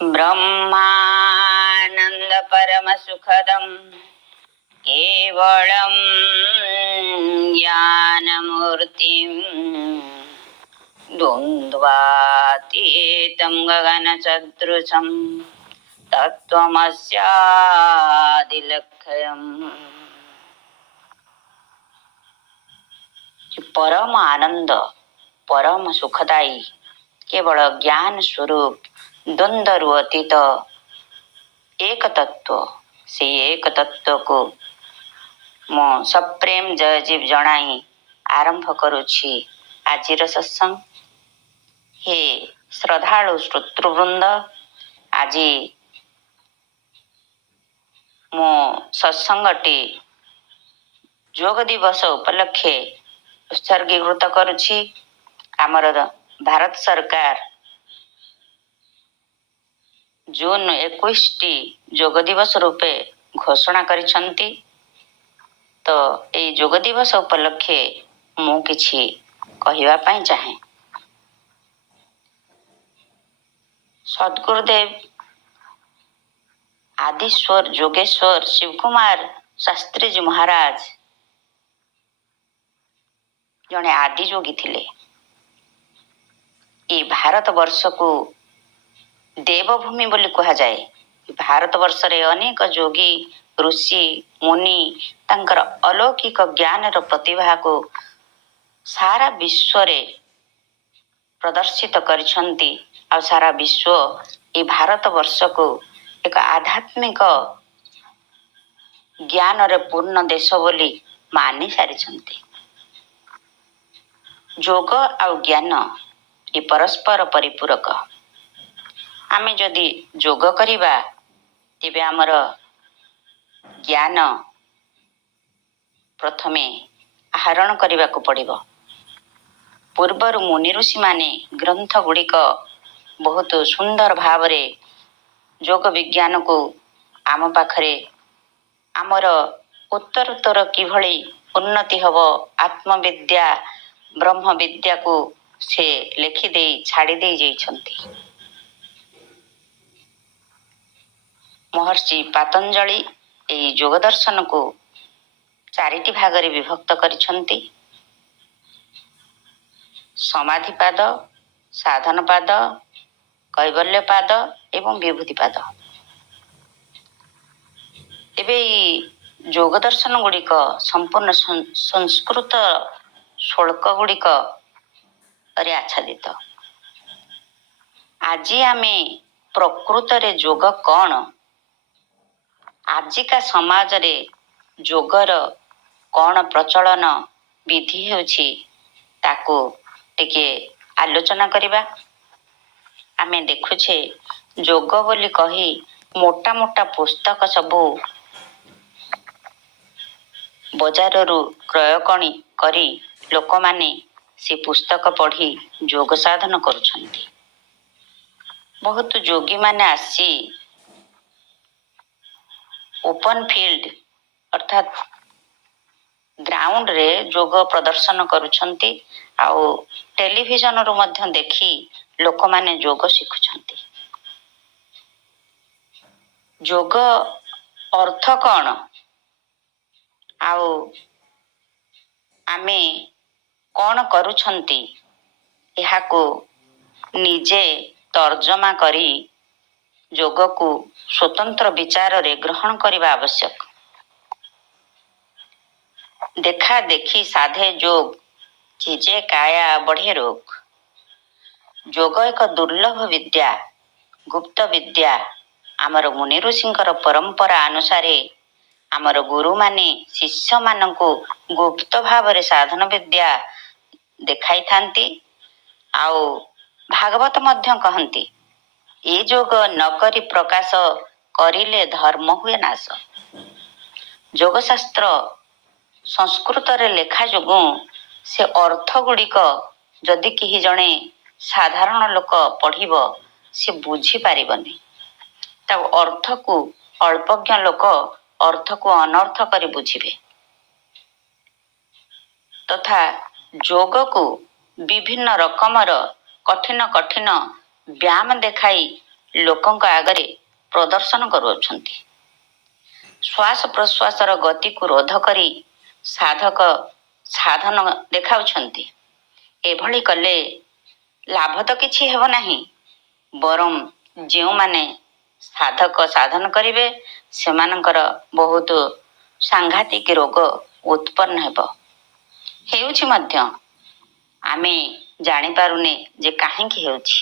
ब्रह्मानंद परम सुखदम केवलम ज्ञानमूर्तिं द्वन्द्वातीतं गगनसदृशं तत्त्वमस्यादिलक्ष्यम्। परम आनंद, परम सुखदायी, केवल ज्ञान स्वरूप, द्वंद्व अतीत एक तत्व, से एक तत्व को मो सप्रेम जय जीव जनाई आरंभ करुछि आजिर सत्संग। हे श्रद्धालु श्रोतृवृंद, आज मो सत्संगटी योग दिवस उपलक्षे उत्सर्गीकृत करुछि। आमर भारत सरकार जून 21 योग दिवस रूपे घोषणा करिसंती। तो ए योग दिवस उपलक्षे मु किछि कहिबा पई चाहे। सद्गुरुदेव आदिश्वर जोगेश्वर शिव कुमार शास्त्री जी महाराज जने आदि जोगी थिले। ये भारत वर्ष को देवभूमि बोली कहा जाए। भारत वर्ष रे अनेक जोगी ऋषि मुनि तांकर अलौकिक ज्ञान रो प्रतिभा को सारा विश्व रे प्रदर्शित करिसंती। आ सारा विश्व ये भारत वर्ष को एक आध्यात्मिक ज्ञान रे पूर्ण देश बोली मानि सारिसंती। योग आ ज्ञान ये परस्पर परिपूरक। आमे जदि योग करिबा तेबे हमर ज्ञान प्रथमे आहरण करने को पड़िबो। पूर्वर मुनि ऋषि माने ग्रंथ गुड़िक बहुत सुंदर भाव रे योग विज्ञान को आम पाखरे आमर उत्तरोत्तर किभली उन्नति हब आत्मविद्या ब्रह्म विद्या को से लिखि दे छाड़ी दे जाइछंती। महर्षि पतंजलि ए योग दर्शन को चारिटी भागरे विभक्त करिसंती। समाधिपाद, साधनपाद, कैवल्यपाद एवं विभूतिपाद। एबे योग दर्शन गुड़िक संपूर्ण संस्कृत श्लोक गुड़िक रे आच्छादित। आज आमे प्रकृत रे योग कौन, आजिका समाज रे योगर कौन प्रचलन विधि होछि ताको टिके आलोचना करिबा। आमे देखुछे योग बोली कही मोटा मोटा पुस्तक सबू बजार रु क्रय करी लोक माने से पुस्तक पढ़ी योग साधन करुछंती। बहुत योगी माने आसी ओपन फील्ड अर्थात ग्राउंड रे योग प्रदर्शन करुछंती। आउ टेलीविजन रु मध्य देखी लोक माने योग शिखुछंती। योग अर्थ कौन, आउ आमे कौन करुछंती यहा को निजे तर्जमा करी योग को स्वतंत्र विचार रे ग्रहण करने आवश्यक। देखा देखी साधे योग चीजे काया बढ़े रोग। योग एक दुर्लभ विद्या, गुप्त विद्या। आमर मुनि ऋषिंकर परंपरा अनुसारे आमर गुरु माने शिष्य माननको गुप्त भाव रे साधन विद्या देखाई थांती। आउ भागवत मध्य कहंती ए योग नकरी प्रकाश करिले धर्म हुए नाश। योग शास्त्र संस्कृत रे लेखा जोगु से अर्थ गुड़िक जदि किहि जणे साधारण लोक पढ़िब से बुझी पारिबनी। तब अर्थ को अल्पज्ञ लोक अर्थ को अनर्थ करी बुझिबे। तथा योग को विभिन्न रकमर कठिन कठिन व्यायाम देखाई ଲୋକଙ୍କ ଆଗରେ ପ୍ରଦର୍ଶନ କରୁଅଛନ୍ତି। ଶ୍ୱାସ ପ୍ରଶ୍ୱାସର ଗତିକୁ ରୋଧ କରି ସାଧକ ସାଧନ ଦେଖାଉଛନ୍ତି। ଏଭଳି କଲେ ଲାଭ ତ କିଛି ହେବ ନାହିଁ, ବରଂ ଯେଉଁମାନେ ସାଧକ ସାଧନ କରିବେ ସେମାନଙ୍କର ବହୁତ ସାଂଘାତିକ ରୋଗ ଉତ୍ପନ୍ନ ହେବ। ହେଉଛି ମଧ୍ୟ, ଆମେ ଜାଣିପାରୁନେ ଯେ କାହିଁକି ହେଉଛି।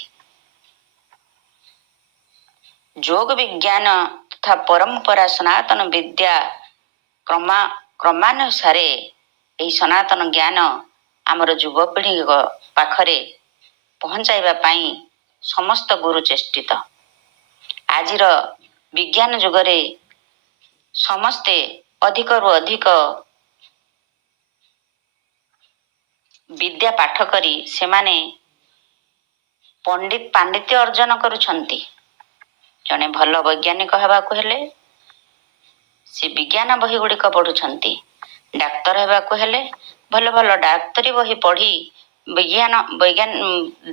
ଯୋଗ ବିଜ୍ଞାନ ତଥା ପରମ୍ପରା ସନାତନ ବିଦ୍ୟା କ୍ରମାନୁସାରେ ଏହି ସନାତନ ଜ୍ଞାନ ଆମର ଯୁବପିଢ଼ିଙ୍କ ପାଖରେ ପହଞ୍ଚାଇବା ପାଇଁ ସମସ୍ତ ଗୁରୁ ଚେଷ୍ଟିତ। ଆଜିର ବିଜ୍ଞାନ ଯୁଗରେ ସମସ୍ତେ ଅଧିକରୁ ଅଧିକ ବିଦ୍ୟା ପାଠ କରି ସେମାନେ ପାଣ୍ଡିତ୍ୟ ଅର୍ଜନ କରୁଛନ୍ତି। ଜଣେ ଭଲ ବୈଜ୍ଞାନିକ ହେବାକୁ ହେଲେ ସେ ବିଜ୍ଞାନ ବହି ଗୁଡ଼ିକ ପଢୁଛନ୍ତି। ଡାକ୍ତର ହେବାକୁ ହେଲେ ଭଲ ଭଲ ଡାକ୍ତରୀ ବହି ପଢି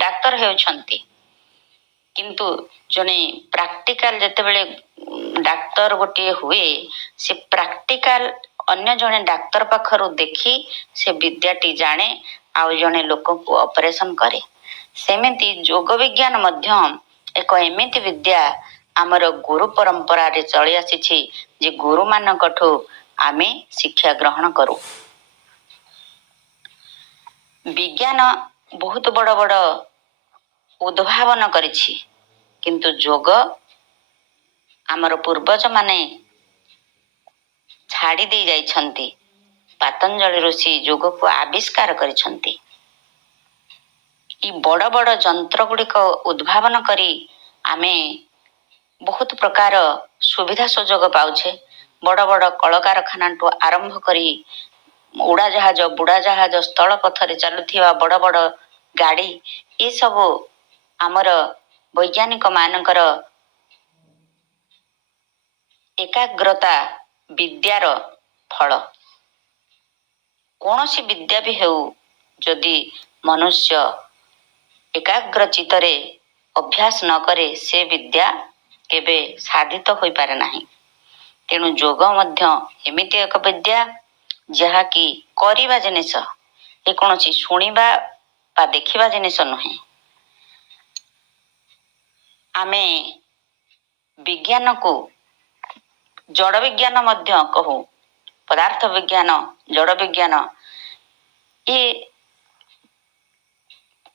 ଡାକ୍ତର ହେଉଛନ୍ତି। କିନ୍ତୁ ଜଣେ ପ୍ରାକ୍ଟିକାଲ ଯେତେବେଳେ ଡାକ୍ତର ଗୋଟିଏ ହୁଏ, ସେ ପ୍ରାକ୍ଟିକାଲ ଅନ୍ୟ ଜଣେ ଡାକ୍ତର ପାଖରୁ ଦେଖି ସେ ବିଦ୍ୟାଟି ଜାଣେ ଆଉ ଜଣେ ଲୋକକୁ ଅପରେସନ କରେ। ସେମିତି ଯୋଗ ବିଜ୍ଞାନ ମଧ୍ୟ ଏକ ଏମିତି ବିଦ୍ୟା ଆମର ଗୁରୁ ପରମ୍ପରାରେ ଚଳି ଆସିଛି ଯେ ଗୁରୁମାନଙ୍କଠୁ ଆମେ ଶିକ୍ଷା ଗ୍ରହଣ କରୁ। ବିଜ୍ଞାନ ବହୁତ ବଡ଼ ବଡ଼ ଉଦ୍ଭାବନ କରିଛି, କିନ୍ତୁ ଯୋଗ ଆମର ପୂର୍ବଜମାନେ ଛାଡ଼ି ଦେଇ ଯାଇଛନ୍ତି। ପାତଞ୍ଜଳି ଋଷି ଯୋଗକୁ ଆବିଷ୍କାର କରିଛନ୍ତି। ଏ ବଡ଼ ବଡ଼ ଯନ୍ତ୍ର ଗୁଡ଼ିକ ଉଦ୍ଭାବନ କରି ଆମେ ବହୁତ ପ୍ରକାର ସୁବିଧା ସୁଯୋଗ ପାଉଛେ। ବଡ଼ ବଡ଼ କଳକାରଖାନାଠୁ ଆରମ୍ଭ କରି ଉଡ଼ାଜାହାଜ, ବୁଡ଼ାଜାହାଜ, ସ୍ଥଳ ପଥରେ ଚାଲୁଥିବା ବଡ଼ ବଡ଼ ଗାଡ଼ି, ଏସବୁ ଆମର ବୈଜ୍ଞାନିକ ମାନଙ୍କର ଏକାଗ୍ରତା ବିଦ୍ୟାର ଫଳ। କୌଣସି ବିଦ୍ୟା ବି ହେଉ, ଯଦି ମନୁଷ୍ୟ ଏକାଗ୍ର ଚିତ୍ତରେ ଅଭ୍ୟାସ ନ କରେ ସେ ବିଦ୍ୟା କେବେ ସାଧିତ ହୋଇପାରେ ନାହିଁ। ତେଣୁ ଯୋଗ ମଧ୍ୟ ଏମିତି ଏକ ବିଦ୍ୟା ଯାହାକି କରିବା ଜିନିଷ, ଏ କୌଣସି ଶୁଣିବା ବା ଦେଖିବା ଜିନିଷ ନୁହେଁ। ଆମେ ବିଜ୍ଞାନକୁ ଜଡ଼ ବିଜ୍ଞାନ ମଧ୍ୟ କହୁ। ପଦାର୍ଥ ବିଜ୍ଞାନ, ଜଡ଼ ବିଜ୍ଞାନ, ଏ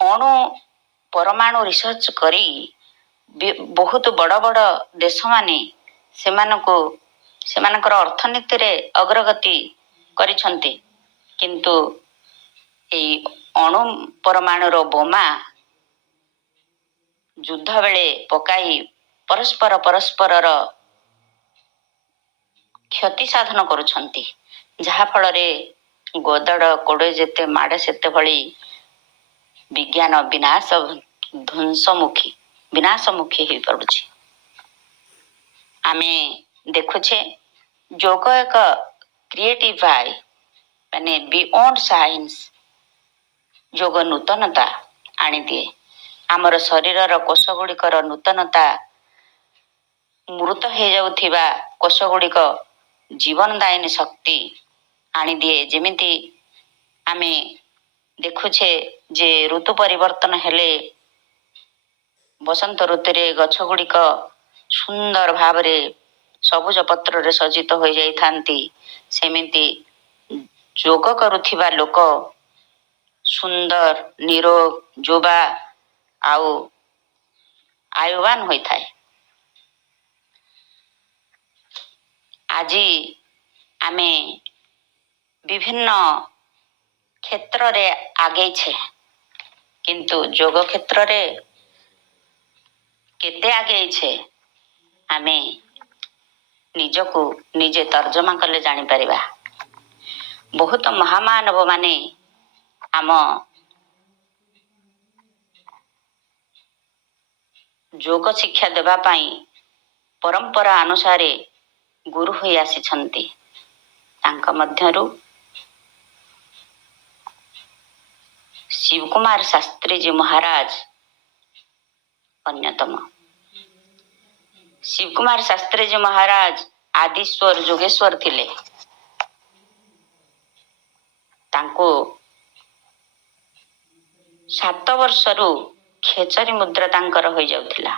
ଅଣୁ ପରମାଣୁ ରିସର୍ଚ୍ଚ କରି ବହୁତ ବଡ଼ ବଡ଼ ଦେଶମାନେ ସେମାନଙ୍କର ଅର୍ଥନୀତିରେ ଅଗ୍ରଗତି କରିଛନ୍ତି। କିନ୍ତୁ ଏଇ ଅଣୁ ପରମାଣୁର ବୋମା ଯୁଦ୍ଧ ବେଳେ ପକାଇ ପରସ୍ପରର କ୍ଷତି ସାଧନ କରୁଛନ୍ତି, ଯାହାଫଳରେ ଗୋଦଡ଼ କୋଡ଼େ ଯେତେ ମାଡ଼େ ସେତେଭଳି ବିଜ୍ଞାନ ବିନାଶମୁଖୀ ହୋଇପଡୁଛି। ଆମେ ଦେଖୁଛେ ଯୋଗ ଏକ କ୍ରିଏଟିଭ ଆଇ, ମାନେ ବିୟଣ୍ଡ ସାଇନ୍ସ। ଯୋଗ ନୂତନତା ଆଣିଦିଏ। ଆମର ଶରୀରର କୋଷ ଗୁଡ଼ିକର ନୂତନତା, ମୃତ ହେଇଯାଉଥିବା କୋଷ ଗୁଡ଼ିକ ଜୀବନଦାୟିନୀ ଶକ୍ତି ଆଣିଦିଏ। ଯେମିତି ଆମେ ଦେଖୁଛେ ଯେ ଋତୁ ପରିବର୍ତ୍ତନ ହେଲେ ବସନ୍ତ ଋତୁରେ ଗଛ ଗୁଡ଼ିକ ସୁନ୍ଦର ଭାବରେ ସବୁଜ ପତ୍ରରେ ସଜ୍ଜିତ ହୋଇଯାଇଥାନ୍ତି। ସେମିତି ଯୋଗ କରୁଥିବା ଲୋକ ସୁନ୍ଦର, ନିରୋଗ, ଯୁବା ଆଉ ଆୟୁବାନ ହୋଇଥାଏ। ଆଜି ଆମେ ବିଭିନ୍ନ କ୍ଷେତ୍ରରେ ଆଗେଇଛେ, କିନ୍ତୁ ଯୋଗ କ୍ଷେତ୍ରରେ କେତେ ଆଗେଇଛେ ଆମେ ନିଜକୁ ନିଜେ ତର୍ଜମା କଲେ ଜାଣିପାରିବା। ବହୁତ ମହାମାନବ ମାନେ ଆମ ଯୋଗ ଶିକ୍ଷା ଦେବା ପାଇଁ ପରମ୍ପରା ଅନୁସାରେ ଗୁରୁ ହୋଇ ଆସିଛନ୍ତି। ତାଙ୍କ ମଧ୍ୟରୁ ଶିବକୁମାର ଶାସ୍ତ୍ରୀଜୀ ମହାରାଜ ଅନ୍ୟତମ। ଶିବ କୁମାର ଶାସ୍ତ୍ରୀଜୀ ମହାରାଜ ଆଦିଶ୍ୱର ଯୋଗେଶ୍ୱର ଥିଲେ। ତାଙ୍କୁ 7 ବର୍ଷରୁ ଖେଚରୀ ମୁଦ୍ରା ତାଙ୍କର ହୋଇଯାଉଥିଲା।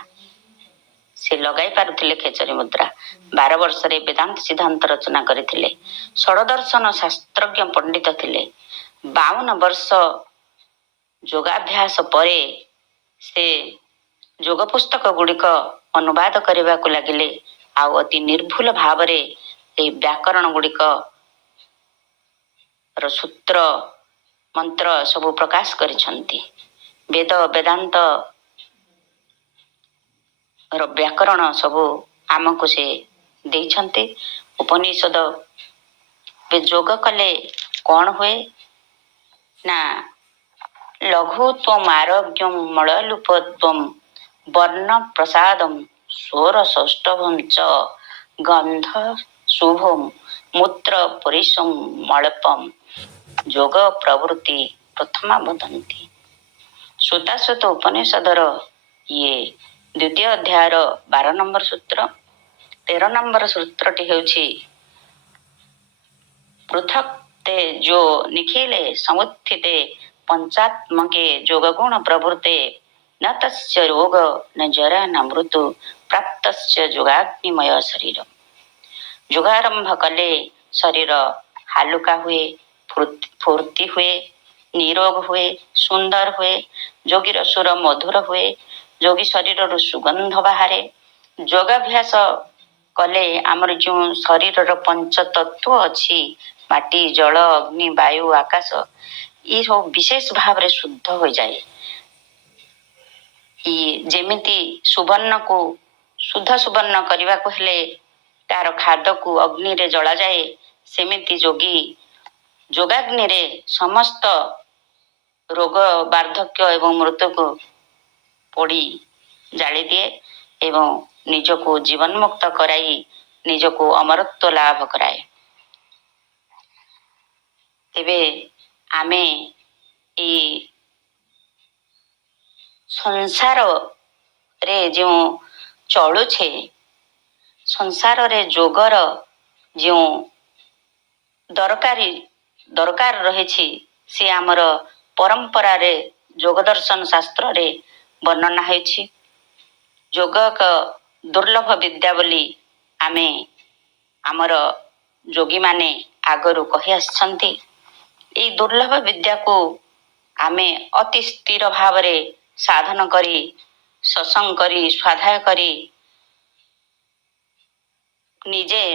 ସେ ଲଗାଇ ପାରୁଥିଲେ ଖେଚରୀ ମୁଦ୍ରା। 12 ବର୍ଷରେ ବେଦାନ୍ତ ସିଦ୍ଧାନ୍ତ ରଚନା କରିଥିଲେ। ଷଡ଼ଦର୍ଶନ ଶାସ୍ତ୍ରଜ୍ଞ ପଣ୍ଡିତ ଥିଲେ। 52 ବର୍ଷ ଯୋଗାଭ୍ୟାସ ପରେ ସେ ଯୋଗ ପୁସ୍ତକ ଗୁଡ଼ିକ ଅନୁବାଦ କରିବାକୁ ଲାଗିଲେ। ଆଉ ଅତି ନିର୍ଭୁଲ ଭାବରେ ଏହି ବ୍ୟାକରଣ ଗୁଡ଼ିକ ର ସୂତ୍ର ମନ୍ତ୍ର ସବୁ ପ୍ରକାଶ କରିଛନ୍ତି। ବେଦ ବେଦାନ୍ତ ର ବ୍ୟାକରଣ ସବୁ ଆମକୁ ସେ ଦେଇଛନ୍ତି। ଉପନିଷଦ ଯୋଗ କଲେ କଣ ହୁଏ ନା ଲଘୁତ୍ୱମ୍ ଆରୋଗ୍ୟମ୍ ମଳଲୁପତ୍ୱମ୍ ବର୍ଣ୍ଣ ପ୍ରସାଦମ୍ ସ୍ୱର ସୌଷ୍ଠବଂ ଚ ଗନ୍ଧ ଶୁଭମ୍ ମୂତ୍ର ପରିଶମ୍ ମଳପମ୍ ଯୋଗ ପ୍ରବୃତ୍ତି ପ୍ରଥମା ବଦନ୍ତି। ଶ୍ରୋତାଶ୍ରୋତ ଉପନିଷଦର ଇଏ 2ୟ ଅଧ୍ୟାୟର 12 ନମ୍ବର ସୂତ୍ର। 13 ନମ୍ବର ସୂତ୍ରଟି ହେଉଛି ପୃଥକ୍ ते जो निखिले समुत्थिते पंचात्मके जोगगुण प्रवृत्ते न तस्य रोग न जरा न मृत्यु प्राप्तस्य जोगाग्निमय शरीर। ଯୋଗାରମ୍ଭ କଲେ ଶରୀର ହାଲୁକା ହୁଏ, ଫୁର୍ତ୍ତି ହୁଏ, ନିରୋଗ ହୁଏ, ସୁନ୍ଦର ହୁଏ। ଯୋଗୀର ସୁର ମଧୁର ହୁଏ। ଯୋଗୀ ଶରୀରରୁ ସୁଗନ୍ଧ ବାହାରେ। ଯୋଗାଭ୍ୟାସ କଲେ ଆମର ଯେଉଁ ଶରୀରର ପଞ୍ଚତତ୍ଵ ଅଛି, ମାଟି, ଜଳ, ଅଗ୍ନି, ବାୟୁ, ଆକାଶ, ଏ ସବୁ ବିଶେଷ ଭାବରେ ଶୁଦ୍ଧ ହୋଇଯାଏ। ଯେମିତି ସୁବର୍ଣ୍ଣକୁ ଶୁଦ୍ଧ ସୁବର୍ଣ୍ଣ କରିବାକୁ ହେଲେ ତାର ଖାଦକୁ ଅଗ୍ନିରେ ଜଳାଯାଏ, ସେମିତି ଯୋଗୀ ଯୋଗାଗ୍ନିରେ ସମସ୍ତ ରୋଗ ବାର୍ଦ୍ଧକ୍ୟ ଏବଂ ମୃତ୍ୟୁକୁ ପୋଡ଼ି ଜାଳିଦିଏ ଏବଂ ନିଜକୁ ଜୀବନ୍ମୁକ୍ତ କରାଇ ନିଜକୁ ଅମରତ୍ୱ ଲାଭ କରାଏ। ତେବେ ଆମେ ଏଇ ସଂସାରରେ ଯେଉଁ ଚଳୁଛେ, ସଂସାରରେ ଯୋଗର ଯେଉଁ ଦରକାର ରହିଛି, ସେ ଆମର ପରମ୍ପରାରେ ଯୋଗ ଦର୍ଶନ ଶାସ୍ତ୍ରରେ ବର୍ଣ୍ଣନା ହୋଇଛି। ଯୋଗ ଏକ ଦୁର୍ଲଭ ବିଦ୍ୟା ବୋଲି ଆମେ ଆମର ଯୋଗୀମାନେ ଆଗରୁ କହି ଆସିଛନ୍ତି। ଏଇ ଦୁର୍ଲଭ ବିଦ୍ୟାକୁ ଆମେ ଅତି ସ୍ଥିର ଭାବରେ ସାଧନ କରି, ସତ୍ସଙ୍ଗ କରି, ସ୍ୱାଧ୍ୟାୟ କରି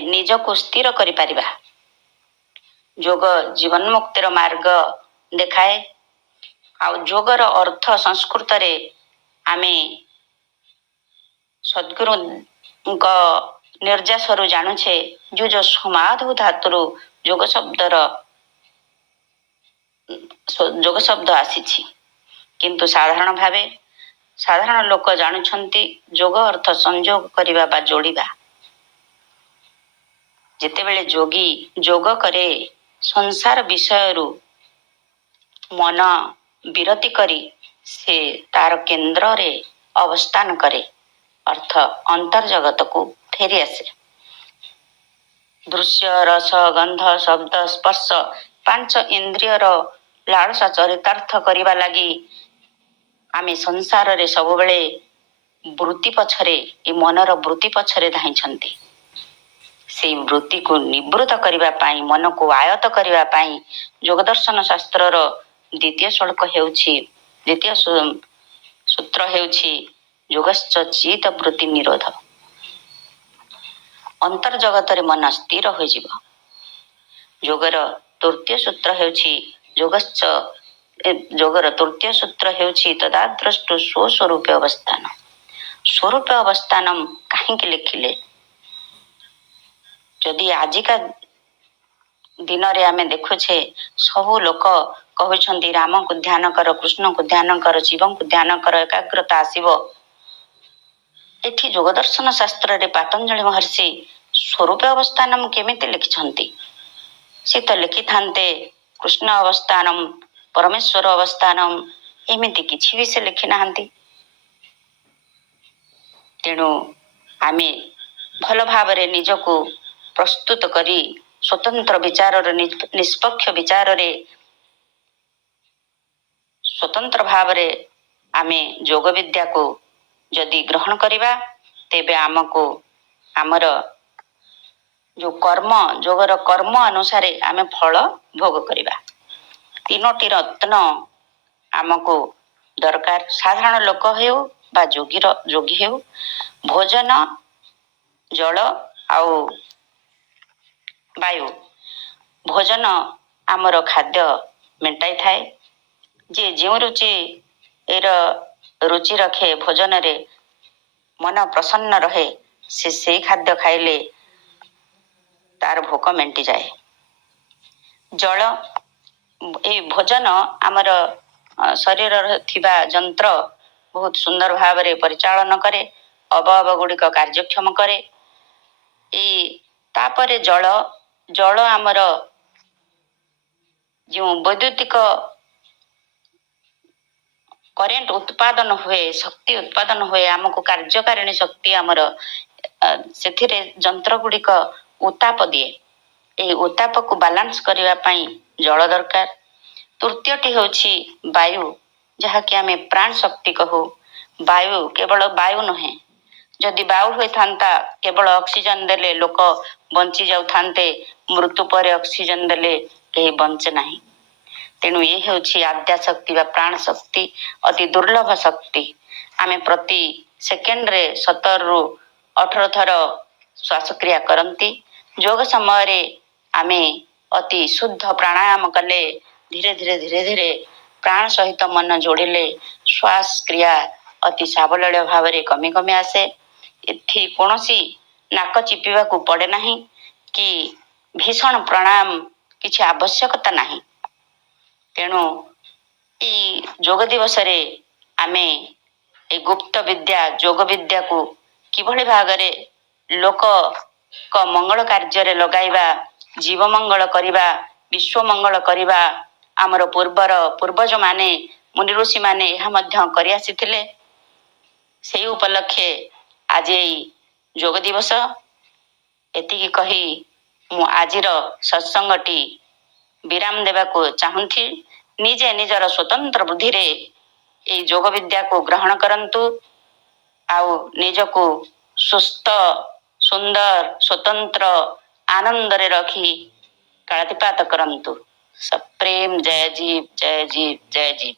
ନିଜକୁ ସ୍ଥିର କରିପାରିବା। ଯୋଗ ଜୀବନ୍ମୁକ୍ତିର ମାର୍ଗ ଦେଖାଏ। ଆଉ ଯୋଗର ଅର୍ଥ ସଂସ୍କୃତରେ ଆମେ ସଦ୍ଗୁରୁଙ୍କ ନିର୍ଯାସରୁ ଜାଣୁଛେ। ଯୁଜ ସମାଧୁ ଧାତୁରୁ ଯୋଗ ଶବ୍ଦ ଆସିଛି। କିନ୍ତୁ ସାଧାରଣ ଲୋକ ଜାଣୁଛନ୍ତି ଯୋଗ ଅର୍ଥ ସଂଯୋଗ କରିବା ବା ଯୋଡ଼ିବା। ଯେତେବେଳେ ଯୋଗୀ ଯୋଗ କରେ, ସଂସାର ବିଷୟରୁ ମନ ବିରତି କରି ସେ ତାର କେନ୍ଦ୍ରରେ ଅବସ୍ଥାନ କରେ, ଅର୍ଥ ଅନ୍ତର୍ଜଗତକୁ ଫେରି ଆସେ। ଦୃଶ୍ୟ, ରସ, ଗନ୍ଧ, ଶବ୍ଦ, ସ୍ପର୍ଶ 5 ଇନ୍ଦ୍ରିୟର ଲାଳସା ଚରିତାର୍ଥ କରିବା ଲାଗି ଆମେ ସଂସାରରେ ସବୁବେଳେ ଏ ମନର ବୃତ୍ତି ପଛରେ ଧାଇଁଛନ୍ତି। ସେଇ ବୃତ୍ତିକୁ ନିବୃତ୍ତ କରିବା ପାଇଁ, ମନକୁ ଆୟତ କରିବା ପାଇଁ ଯୋଗ ଦର୍ଶନ ଶାସ୍ତ୍ରର ଦ୍ୱିତୀୟ ସୂତ୍ର ହେଉଛି ଯୋଗଶ୍ଚ ଚିତ ବୃତ୍ତି ନିରୋଧ। ଅନ୍ତର୍ଜଗତରେ ମନ ସ୍ଥିର ହୋଇଯିବ। ଯୋଗର ତୃତୀୟ ସୂତ୍ର ହେଉଛି ତଦାଦ୍ରଷ୍ଟୁ ସ୍ୱସ୍ୱରୂପ ଅବସ୍ଥାନ। ସ୍ୱରୂପ ଅବସ୍ଥାନ କାହିଁକି ଲେଖିଲେ? ଯଦି ଆଜିକା ଦିନରେ ଆମେ ଦେଖୁଛେ, ସବୁ ଲୋକ କହୁଛନ୍ତି ରାମକୁ ଧ୍ୟାନ କର, କୃଷ୍ଣକୁ ଧ୍ୟାନ କର, ଶିବଙ୍କୁ ଧ୍ୟାନ କର, ଏକାଗ୍ରତା ଆସିବ। ଏଠି ଯୋଗ ଦର୍ଶନ ଶାସ୍ତ୍ରରେ ପାତଞ୍ଜଳି ମହର୍ଷି ସ୍ୱରୂପ ଅବସ୍ଥାନମ କେମିତି ଲେଖିଛନ୍ତି? ସେ ତ ଲେଖିଥାନ୍ତେ କୃଷ୍ଣ ଅବସ୍ଥାନମ, ପରମେଶ୍ୱର ଅବସ୍ଥାନମ, ଏମିତି କିଛି ବି ସେ ଲେଖି ନାହାନ୍ତି। ତେଣୁ ଆମେ ଭଲ ଭାବରେ ନିଜକୁ ପ୍ରସ୍ତୁତ କରି ସ୍ୱତନ୍ତ୍ର ବିଚାରର ନିଷ୍ପକ୍ଷ ବିଚାରରେ ସ୍ୱତନ୍ତ୍ର ଭାବରେ ଆମେ ଯୋଗ ବିଦ୍ୟାକୁ ଯଦି ଗ୍ରହଣ କରିବା ତେବେ ଆମକୁ ଆମର ଯୋଉ କର୍ମ ଯୋଗର କର୍ମ ଅନୁସାରେ ଆମେ ଫଳ ଭୋଗ କରିବା। 3ଟି ରତ୍ନ ଆମକୁ ଦରକାର। ସାଧାରଣ ଲୋକ ହେଉ ବା ଯୋଗୀ ହେଉ, ଭୋଜନ, ଜଳ ଆଉ ବାୟୁ। ଭୋଜନ ଆମର ଖାଦ୍ୟ ମେଣ୍ଟାଇଥାଏ। ଯିଏ ଯେଉଁ ରୁଚି ରଖେ ଭୋଜନରେ, ମନ ପ୍ରସନ୍ନ ରହେ, ସେ ସେଇ ଖାଦ୍ୟ ଖାଇଲେ ତାର ଭୋକ ମେଣ୍ଟିଯାଏ। ଜଳ, ଏଇ ଭୋଜନ ଆମର ଶରୀରରେ ଥିବା ଯନ୍ତ୍ର ବହୁତ ସୁନ୍ଦର ଭାବରେ ପରିଚାଳନ କରେ, ଅବୟବ ଗୁଡ଼ିକ କାର୍ଯ୍ୟକ୍ଷମ କରେ। ତାପରେ ଜଳ ଆମର ଯେଉଁ ବୈଦ୍ୟୁତିକ କରେଣ୍ଟ ଉତ୍ପାଦନ ହୁଏ, ଶକ୍ତି ଉତ୍ପାଦନ ହୁଏ, ଆମକୁ କାର୍ଯ୍ୟକାରିଣୀ ଶକ୍ତି ଆମର ସେଥିରେ ଯନ୍ତ୍ର ଗୁଡ଼ିକ ଉତ୍ତାପ ଦିଏ। ଏହି ଉତ୍ତାପକୁ ବାଲାନ୍ସ କରିବା ପାଇଁ ଜଳ ଦରକାର। ତୃତୀୟଟି ହେଉଛି ବାୟୁ, ଯାହାକି ଆମେ ପ୍ରାଣ ଶକ୍ତି କହୁ। ବାୟୁ କେବଳ ବାୟୁ ନୁହେଁ, ଯଦି ବାୟୁ ହୋଇଥାନ୍ତା କେବଳ ଅକ୍ସିଜେନ ଦେଲେ ଲୋକ ବଞ୍ଚି ଯାଉଥାନ୍ତେ, ମୃତ୍ୟୁ ପରେ ଅକ୍ସିଜେନ ଦେଲେ କେହି ବଞ୍ଚେ ନାହିଁ। ତେଣୁ ଏ ହେଉଛି ଆଦ୍ୟା ଶକ୍ତି ବା ପ୍ରାଣ ଶକ୍ତି, ଅତି ଦୁର୍ଲଭ ଶକ୍ତି। ଆମେ ପ୍ରତି ସେକେଣ୍ଡରେ 17ରୁ 18 ଥର ଶ୍ୱାସକ୍ରିୟା କରନ୍ତି। ଯୋଗ ସମୟରେ ଆମେ ଅତି ଶୁଦ୍ଧ ପ୍ରାଣାୟାମ କଲେ, ଧୀରେ ଧୀରେ ପ୍ରାଣ ସହିତ ମନ ଯୋଡ଼ିଲେ ଶ୍ୱାସ କ୍ରିୟା ଅତି ସାବଲୀଳ ଭାବରେ କମି କମି ଆସେ। ଏଠି କୌଣସି ନାକ ଚିପିବାକୁ ପଡ଼େ ନାହିଁ କି ଭୀଷଣ ପ୍ରାଣାୟାମ କିଛି ଆବଶ୍ୟକତା ନାହିଁ। ତେଣୁ ଏଇ ଯୋଗ ଦିବସରେ ଆମେ ଏ ଗୁପ୍ତ ବିଦ୍ୟା ଯୋଗ ବିଦ୍ୟାକୁ କିଭଳି ଭାବରେ ଲୋକଙ୍କ ମଙ୍ଗଳ କାର୍ଯ୍ୟରେ ଲଗାଇବା, ଜୀବ ମଙ୍ଗଳ କରିବା, ବିଶ୍ୱ ମଙ୍ଗଳ କରିବା, ଆମର ପୂର୍ବଜ ମାନେ ମୁନି ଋଷି ମାନେ ଏହା ମଧ୍ୟ କରି ଆସିଥିଲେ। ସେଇ ଉପଲକ୍ଷେ ଆଜି ଏଇ ଯୋଗ ଦିବସ। ଏତିକି କହି ମୁଁ ଆଜିର ସତ୍ସଙ୍ଗଟି ବିରାମ ଦେବାକୁ ଚାହୁଁଛି। ନିଜେ ନିଜର ସ୍ୱତନ୍ତ୍ର ବୁଦ୍ଧିରେ ଏଇ ଯୋଗ ବିଦ୍ୟାକୁ ଗ୍ରହଣ କରନ୍ତୁ, ଆଉ ନିଜକୁ ସୁସ୍ଥ, ସୁନ୍ଦର, ସ୍ୱତନ୍ତ୍ର, ଆନନ୍ଦରେ ରଖି କାଳାତିପାତ କରନ୍ତୁ। ସପ୍ରେମ ଜୟ ଜୀବ, ଜୟ ଜୀବ, ଜୟ ଜୀବ।